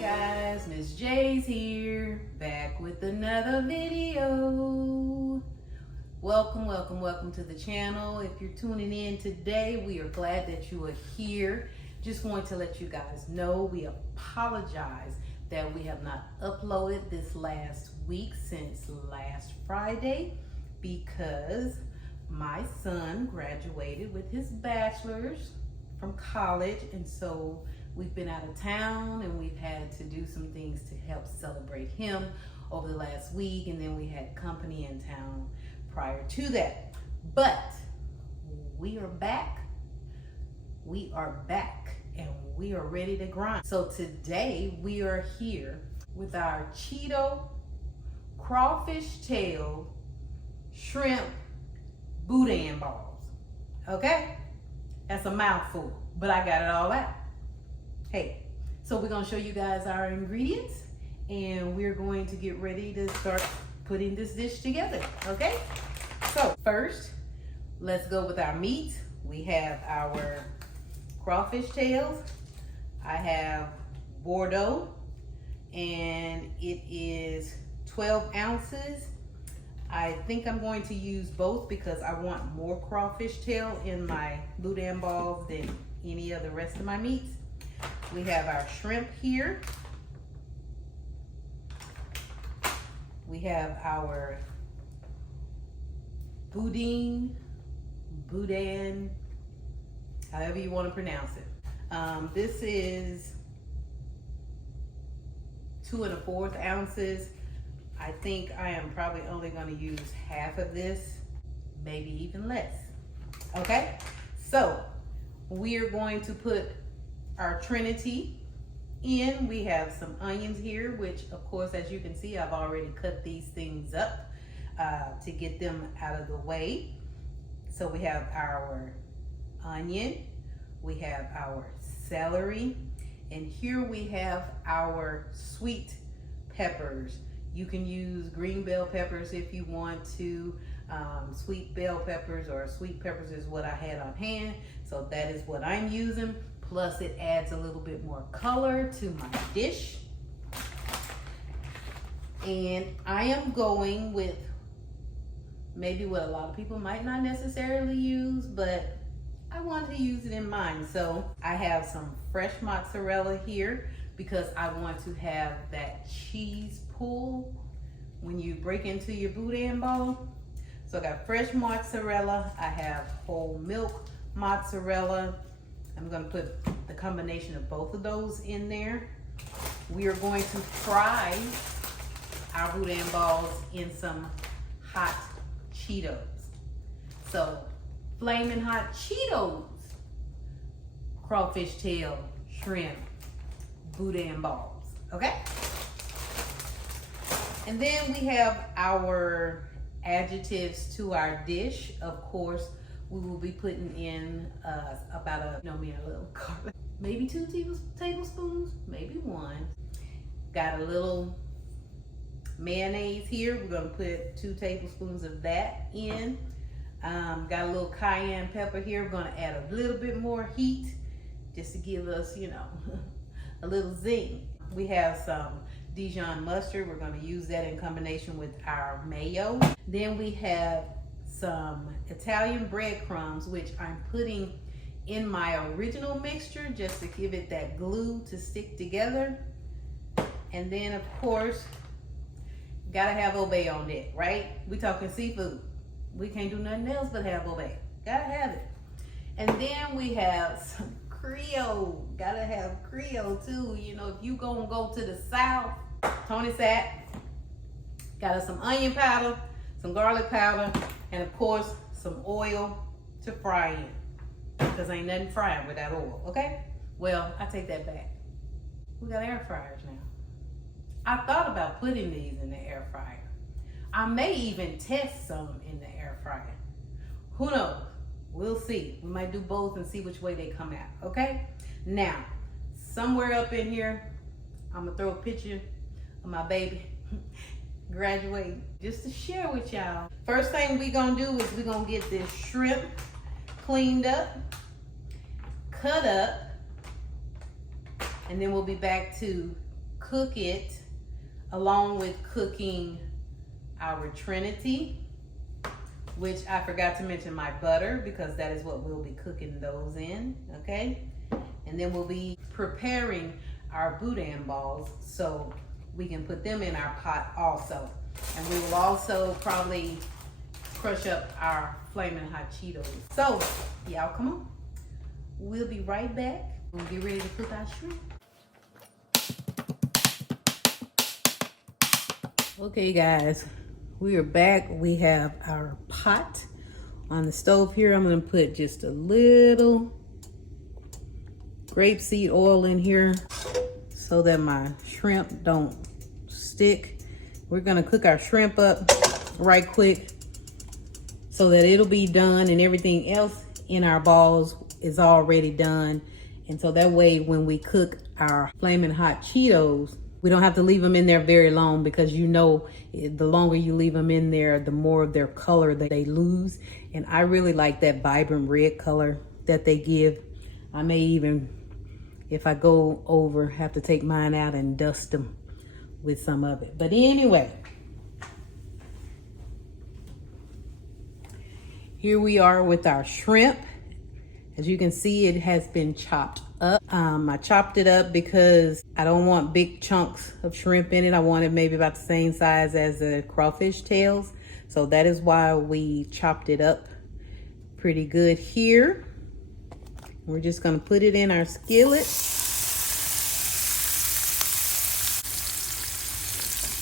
Guys, Miss Jay's here, back with another video. Welcome to the channel. If you're tuning in today, we are glad that you are here. Just wanted to let you guys know we apologize that we have not uploaded this last week since last Friday because my son graduated with his bachelor's from college, and so we've been out of town and we've had to do some things to help celebrate him over the last week, and then we had company in town prior to that. But we are back. And we are ready to grind. So today we are here with our Cheeto crawfish tail shrimp boudin balls. Okay? That's a mouthful, but I got it all out. Hey, so we're gonna show you guys our ingredients and we're going to get ready to start putting this dish together, okay? So first, let's go with our meat. We have our crawfish tails. I have Bordeaux and it is 12 ounces. I think I'm going to use both because I want more crawfish tail in my boudin balls than any of the rest of my meats. We have our shrimp here. We have our boudin, however you want to pronounce it. This is 2 1/4 ounces. I think I am probably only going to use half of this, maybe even less. Okay, so we are going to put our Trinity in. We have some onions here, which of course, as you can see, I've already cut these things up to get them out of the way. So we have our onion, we have our celery, and here we have our sweet peppers. You can use green bell peppers if you want to. Sweet bell peppers or sweet peppers is what I had on hand, so that is what I'm using. Plus it adds a little bit more color to my dish. And I am going with maybe what a lot of people might not necessarily use, but I want to use it in mine. So I have some fresh mozzarella here because I want to have that cheese pull when you break into your boudin ball. So I got fresh mozzarella, I have whole milk mozzarella. I'm going to put the combination of both of those in there. We are going to fry our boudin balls in some hot Cheetos. So flaming hot Cheetos, crawfish tail, shrimp, boudin balls, okay? And then we have our adjectives to our dish. Of course, we will be putting in about a little garlic, maybe 2 tablespoons, maybe 1. Got a little mayonnaise here. We're gonna put 2 tablespoons of that in. Got a little cayenne pepper here. We're gonna add a little bit more heat just to give us, a little zing. We have some Dijon mustard. We're gonna use that in combination with our mayo. Then we have some Italian breadcrumbs, which I'm putting in my original mixture just to give it that glue to stick together. And then of course, gotta have Obay on deck, right? We talking seafood. We can't do nothing else but have Obay. Gotta have it. And then we have some Creole. Gotta have Creole too. If you gonna go to the South, Tony Sack, got us some onion powder, some garlic powder, and of course, some oil to fry in. Because ain't nothing frying without oil, okay? Well, I take that back. We got air fryers now. I thought about putting these in the air fryer. I may even test some in the air fryer. Who knows? We'll see. We might do both and see which way they come out, okay? Now, somewhere up in here, I'm gonna throw a picture of my baby graduating just to share with y'all. First thing we gonna do is we gonna get this shrimp cleaned up, cut up, and then we'll be back to cook it along with cooking our Trinity, which I forgot to mention my butter, because that is what we'll be cooking those in, okay? And then we'll be preparing our Boudin balls so we can put them in our pot also. And we will also probably crush up our flaming hot Cheetos. So, y'all come on. We'll be right back. We'll get ready to cook our shrimp. Okay guys, we are back. We have our pot on the stove here. I'm gonna put just a little grapeseed oil in here so that my shrimp don't stick. We're gonna cook our shrimp up right quick so that it'll be done and everything else in our balls is already done. And so that way when we cook our flaming hot Cheetos, we don't have to leave them in there very long, because you know the longer you leave them in there, the more of their color that they lose. And I really like that vibrant red color that they give. I may even, if I go over, have to take mine out and dust them with some of it. But anyway, here we are with our shrimp. As you can see, it has been chopped up. I chopped it up because I don't want big chunks of shrimp in it. I want it maybe about the same size as the crawfish tails. So that is why we chopped it up pretty good here. We're just gonna put it in our skillet.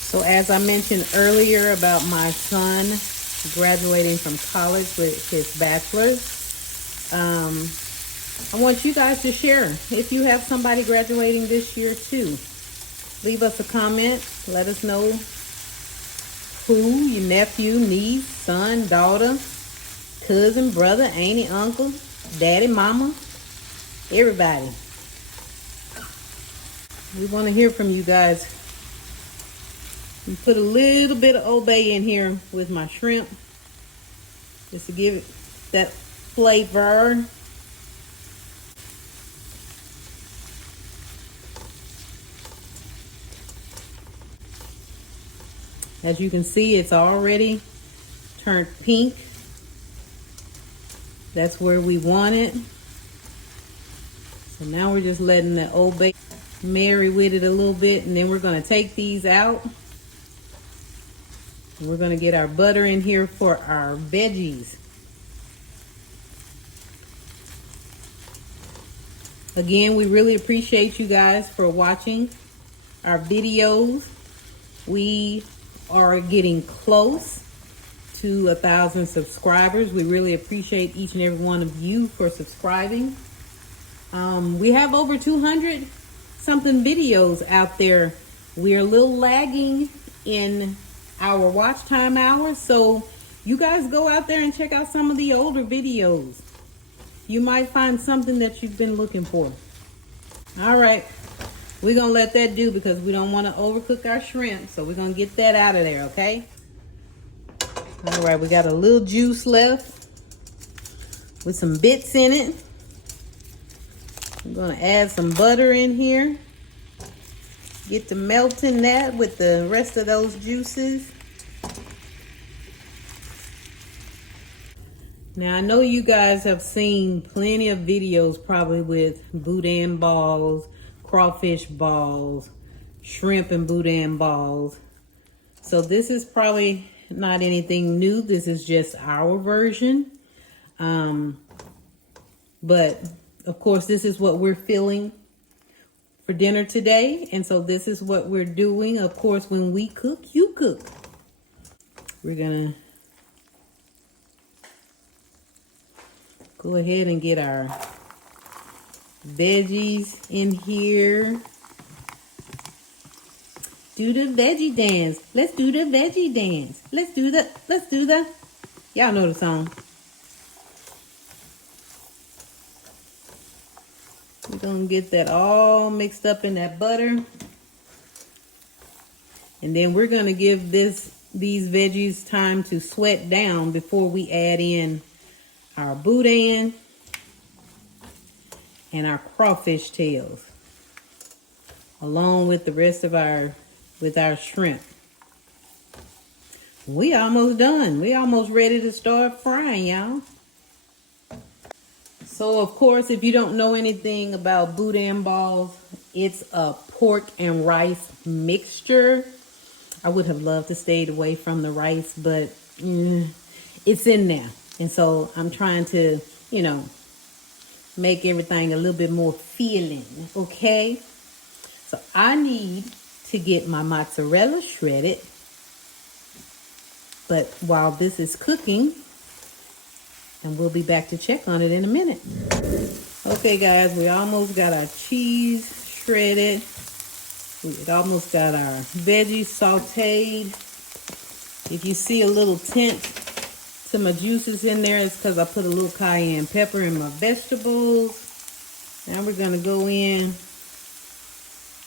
So as I mentioned earlier about my son graduating from college with his bachelor's, I want you guys to share if you have somebody graduating this year too. Leave us a comment. Let us know who, your nephew, niece, son, daughter, cousin, brother, auntie, uncle, daddy, mama, everybody. We want to hear from you guys. We put a little bit of Obay in here with my shrimp just to give it that flavor. As you can see, it's already turned pink. That's where we want it. So now we're just letting the Obay marry with it a little bit, and then we're going to take these out. And we're going to get our butter in here for our veggies. Again, we really appreciate you guys for watching our videos. We are getting close to 1,000 subscribers. We really appreciate each and every one of you for subscribing. We have over 200 something videos out there. We're a little lagging in our watch time hours, so you guys go out there and check out some of the older videos. You might find something that you've been looking for. All right, we're gonna let that do because we don't want to overcook our shrimp, so we're gonna get that out of there, okay? All right, we got a little juice left with some bits in it. I'm gonna add some butter in here. Get to melting that with the rest of those juices. Now, I know you guys have seen plenty of videos probably with Boudin balls, crawfish balls, shrimp and Boudin balls. So this is probably not anything new. This is just our version. But of course, this is what we're feeling for dinner today. And so this is what we're doing. Of course, when we cook, you cook. We're gonna go ahead and get our veggies in here. Do the veggie dance. Let's do the veggie dance. Let's do the, y'all know the song. We're gonna get that all mixed up in that butter. And then we're gonna give these veggies time to sweat down before we add in our boudin, and our crawfish tails, along with the rest of our shrimp. We almost done. We almost ready to start frying, y'all. So of course, if you don't know anything about boudin balls, it's a pork and rice mixture. I would have loved to stay away from the rice, but it's in there. And so I'm trying to, you know, make everything a little bit more filling, okay? So I need to get my mozzarella shredded. But while this is cooking, and we'll be back to check on it in a minute. Okay guys, we almost got our cheese shredded. We almost got our veggies sauteed. If you see a little tint to my juices in there, it's because I put a little cayenne pepper in my vegetables. Now we're gonna go in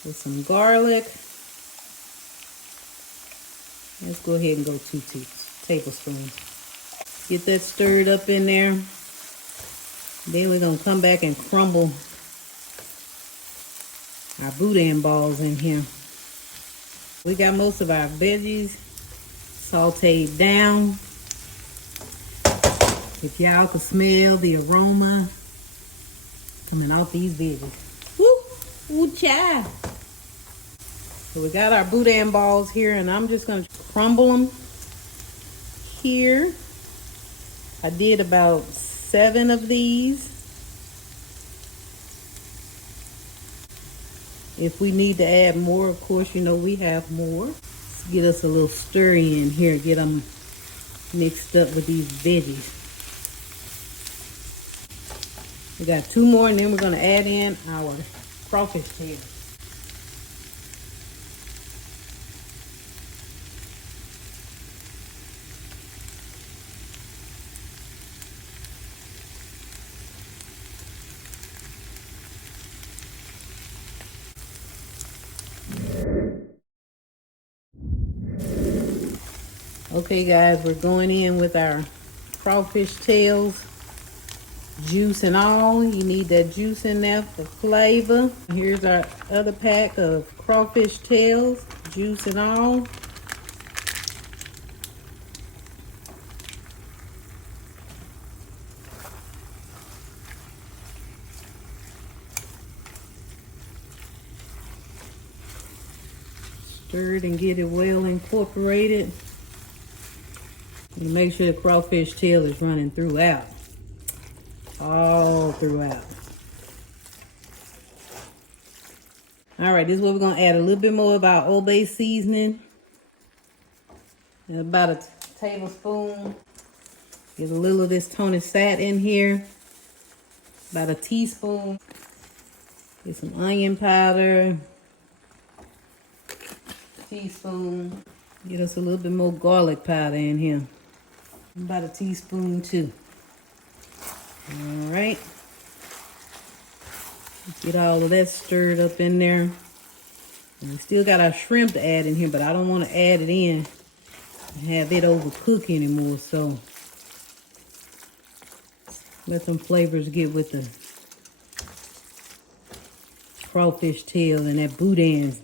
with some garlic. Let's go ahead and go 2 tablespoons. Get that stirred up in there. Then we're gonna come back and crumble our boudin balls in here. We got most of our veggies sauteed down. If y'all can smell the aroma coming off these veggies. Woo! Ooh, child. So we got our boudin balls here, and I'm just gonna crumble them here. I did about 7 of these. If we need to add more, of course, you know, we have more. Let's get us a little stir in here, get them mixed up with these veggies. We got 2 more, and then we're gonna add in our crawfish tails. Okay guys, we're going in with our crawfish tails, juice and all. You need that juice in there for flavor. Here's our other pack of crawfish tails, juice and all. Stir it and get it well incorporated. And make sure the crawfish tail is running throughout. All throughout. All right, this is where we're gonna add a little bit more of our Obay seasoning. And about a tablespoon. Get a little of this Tony Sat in here. About a teaspoon. Get some onion powder. Teaspoon. Get us a little bit more garlic powder in here. About a teaspoon too. All right. Get all of that stirred up in there. And we still got our shrimp to add in here, but I don't want to add it in and have it overcook anymore. So let some flavors get with the crawfish tail and that boudin.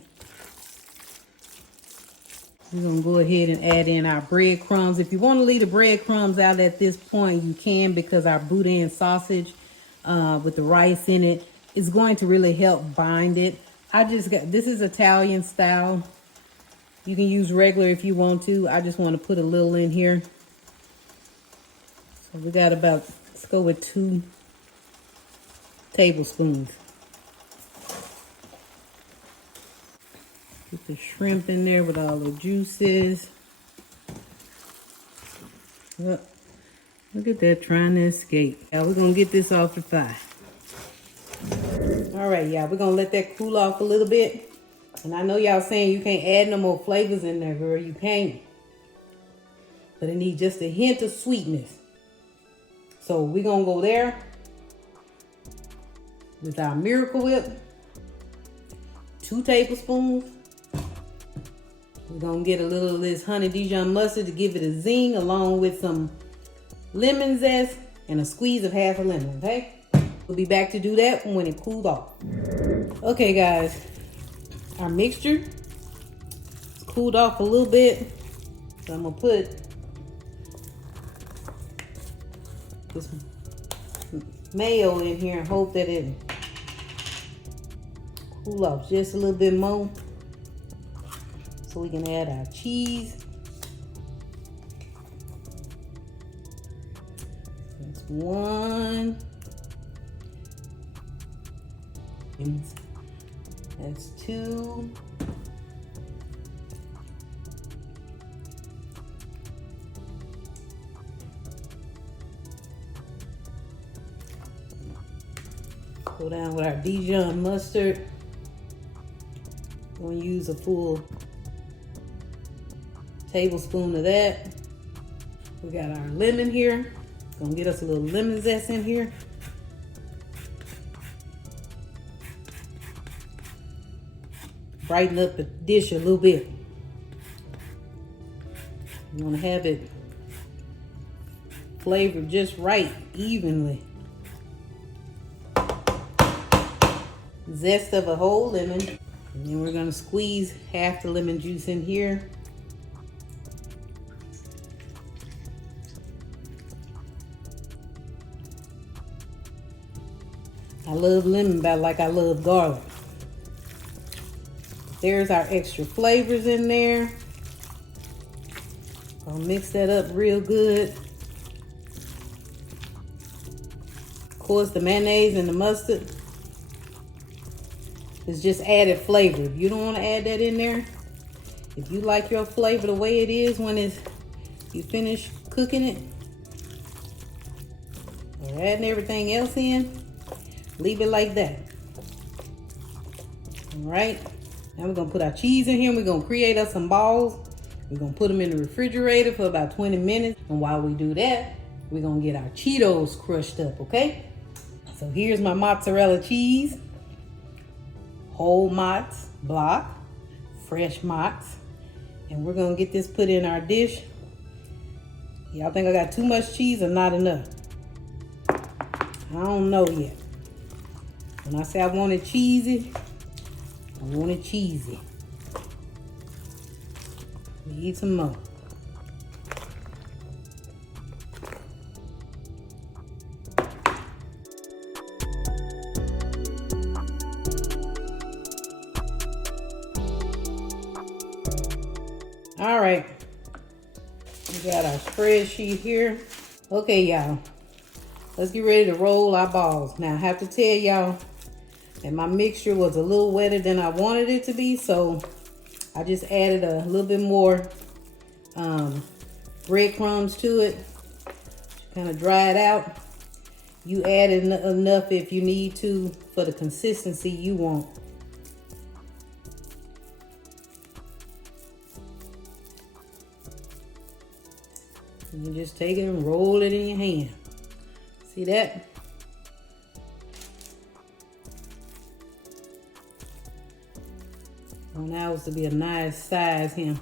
We're gonna go ahead and add in our breadcrumbs. If you want to leave the breadcrumbs out at this point, you can, because our boudin sausage with the rice in it is going to really help bind it. I just got, this is Italian style. You can use regular if you want to. I just want to put a little in here. So we got about, let's go with 2 tablespoons. Get the shrimp in there with all the juices. Oh, look at that trying to escape. Now we're going to get this off the fire. All right, y'all, we're going to let that cool off a little bit. And I know y'all saying you can't add no more flavors in there, girl. You can't. But it needs just a hint of sweetness. So we're going to go there with our Miracle Whip. 2 tablespoons. We're going to get a little of this honey Dijon mustard to give it a zing, along with some lemon zest and a squeeze of half a lemon, okay? We'll be back to do that when it cools off. Okay guys, our mixture is cooled off a little bit. So I'm gonna put this mayo in here and hope that it cool off just a little bit more. So we can add our cheese. That's one. That's two. Go down with our Dijon mustard. We're gonna use a full tablespoon of that. We got our lemon here. Gonna get us a little lemon zest in here. Brighten up the dish a little bit. You wanna have it flavored just right, evenly. Zest of a whole lemon. And then we're gonna squeeze half the lemon juice in here. I love lemon about like I love garlic. There's our extra flavors in there. I'll mix that up real good. Of course, the mayonnaise and the mustard is just added flavor. If you don't want to add that in there, if you like your flavor the way it is when you finish cooking it, or adding everything else in, leave it like that. All right. Now we're gonna put our cheese in here. We're gonna create us some balls. We're gonna put them in the refrigerator for about 20 minutes. And while we do that, we're gonna get our Cheetos crushed up, okay? So here's my mozzarella cheese. Whole mozz block, fresh mozz. And we're gonna get this put in our dish. Y'all think I got too much cheese or not enough? I don't know yet. When I say I want it cheesy, I want it cheesy. Need some more. All right, we got our spreadsheet here. Okay, y'all, let's get ready to roll our balls. Now, I have to tell y'all that my mixture was a little wetter than I wanted it to be, so I just added a little bit more breadcrumbs to it, kind of dry it out. You add enough if you need to for the consistency you want. You just take it and roll it in your hand. See that? Well, now it's to be a nice size here.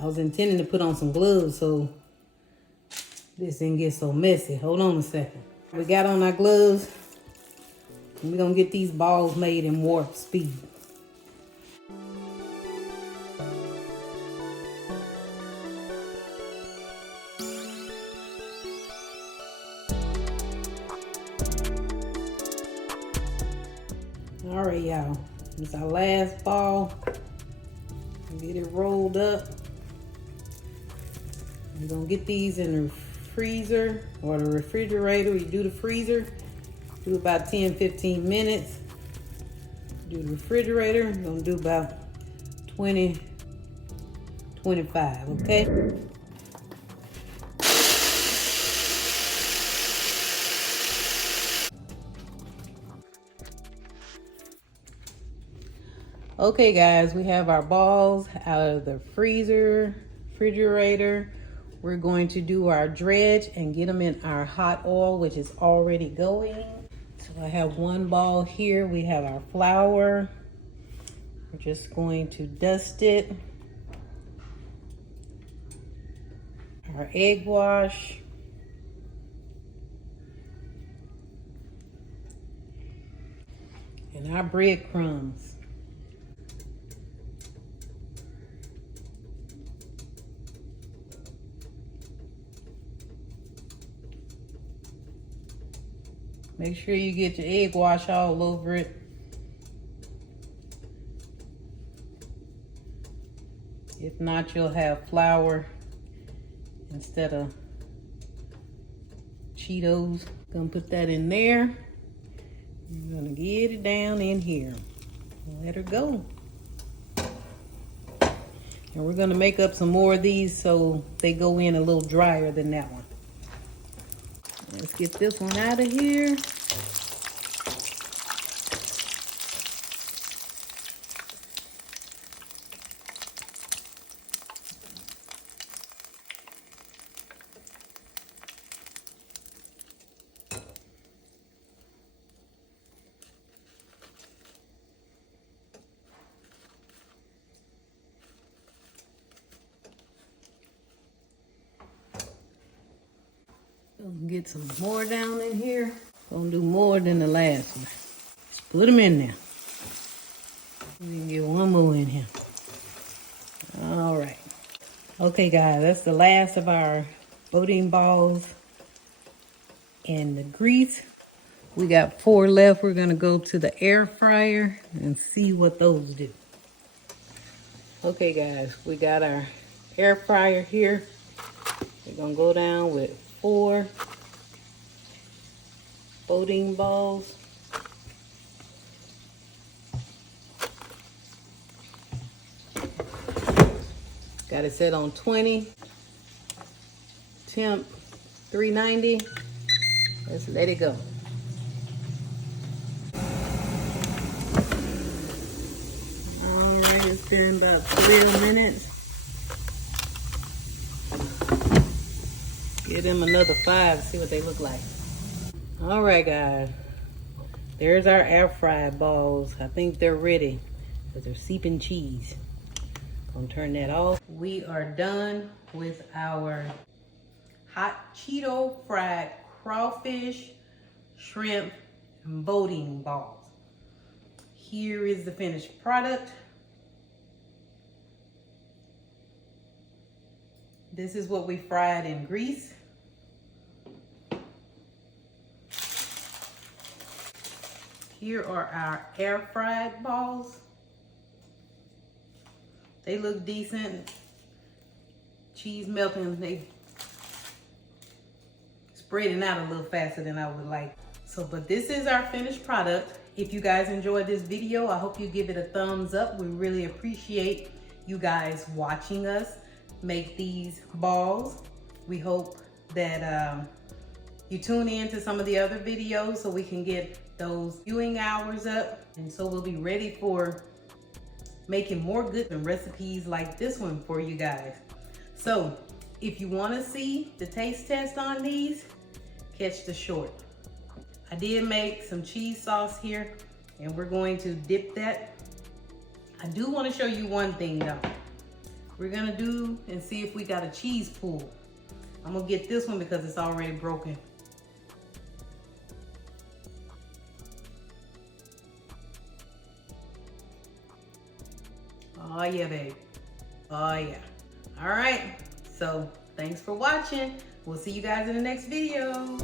I was intending to put on some gloves so this didn't get so messy. Hold on a second. We got on our gloves. And we're gonna get these balls made in warp speed. All right, y'all, this is our last ball. Get it rolled up. We're gonna get these in the freezer or the refrigerator. You do the freezer, do about 10-15 minutes. Do the refrigerator, we're gonna do about 20-25, okay? Okay guys, we have our balls out of the refrigerator. We're going to do our dredge and get them in our hot oil, which is already going. So I have one ball here. We have our flour. We're just going to dust it our egg wash, and our breadcrumbs. Make sure you get your egg wash all over it. If not, you'll have flour instead of Cheetos. Gonna put that in there. I'm gonna get it down in here. Let her go. And we're gonna make up some more of these so they go in a little drier than that one. Let's get this one out of here. Get some more down in here. Gonna do more than the last one. Split them in there. Let me get one more in here. All right. Okay, guys, that's the last of our Boudin balls and the grease. We got 4 left. We're gonna go to the air fryer and see what those do. Okay, guys, we got our air fryer here. We're gonna go down with 4 Boudin balls. Got it set on 20. Temp 390. Let's let it go. Alright, it's been about 12 minutes. Give them another 5 to see what they look like. All right, guys. There's our air fried balls. I think they're ready because they're seeping cheese. Gonna turn that off. We are done with our hot Cheeto fried crawfish, shrimp, and Boudin balls. Here is the finished product. This is what we fried in grease. Here are our air fried balls. They look decent. Cheese melting, they spreading out a little faster than I would like. But this is our finished product. If you guys enjoyed this video, I hope you give it a thumbs up. We really appreciate you guys watching us make these balls. We hope that you tune in to some of the other videos so we can get those viewing hours up, and so we'll be ready for making more good recipes like this one for you guys. So if you want to see the taste test on these, catch the short. I did make some cheese sauce here and we're going to dip that. I do want to show you one thing though. We're gonna do and see if we got a cheese pool. I'm gonna get this one because it's already broken. Oh yeah, babe. Oh yeah. All right, so thanks for watching. We'll see you guys in the next video.